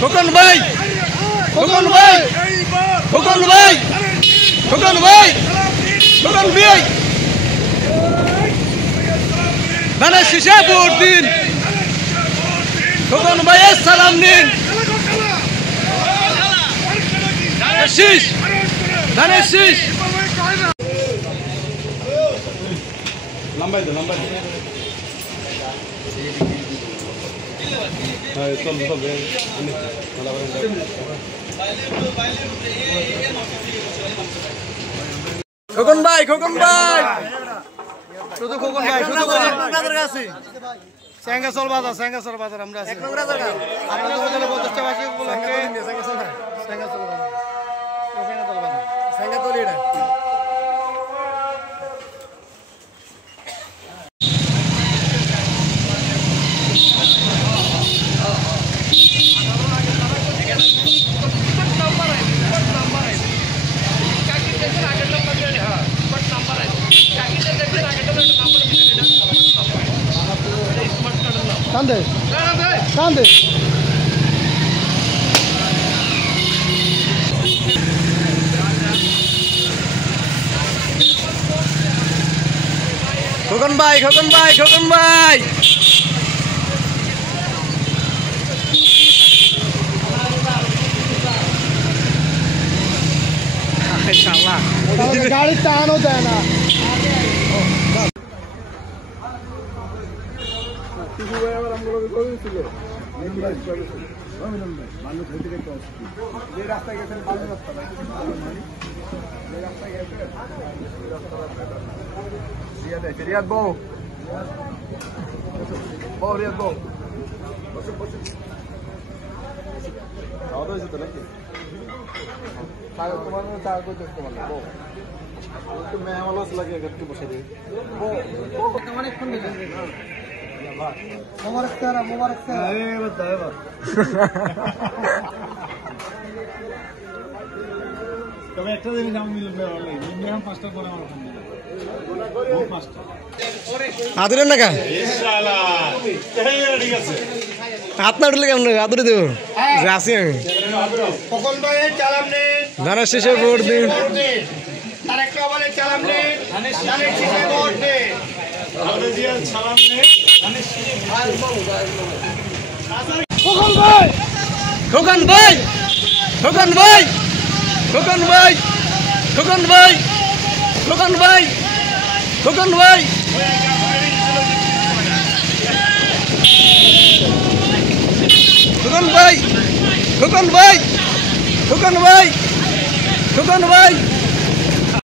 খোকন ভাই, খোকন ভাই, খোকন ভাই, খোকন ভাই, খোকন ভাই, ধানের শীষে ভোট দিন। খোকন ভাইয়ের সালাম নিন। শীষ, ধানের শীষ। লম্বাই তো, লম্বাই তো। খোকন ভাই, খোকন ভাই, শুধু খোকন ভাই, শুধু স্যাঙ্গাসল বাজার, স্যাঙ্গাসল বাজার আমরা আছি। আপনাদের বদলে 50টা বাকি উপলক্ষে স্যাঙ্গাসল বাজার, স্যাঙ্গাসল বাজার, স্যাঙ্গাসল এটা। কান্দে কান্দে খোকন ভাই, খোকন ভাই, খোকন ভাই, গাড়ি টানো দেয় না। রিয়াদ বউ, বউ রিয়াদ বউ, খাওয়া দাওয়া হয়েছে তো নাকি? তোমার চা করতে তোমার বউ একটু মেহমালস লাগে, একটু বসে দিয়ে অনেকক্ষণ মোবারক তারা, মোবারক তারা। তবে একটা জিনিস আমি মিনিমাম 5টা পরে আমার ওখানে আদরেন না কেন হাত না উঠলে কেমন আদরে দেবো আসি আমি। ধানের শেষে ভোট দিন। খোকন ভাই, খোকন ভাই, খোকন ভাই, খোকন ভাই, খোকন ভাই, খোকন ভাই, খোকন ভাই, খোকন ভাই, খোকন ভাই, খোকন ভাই, খোকন ভাই।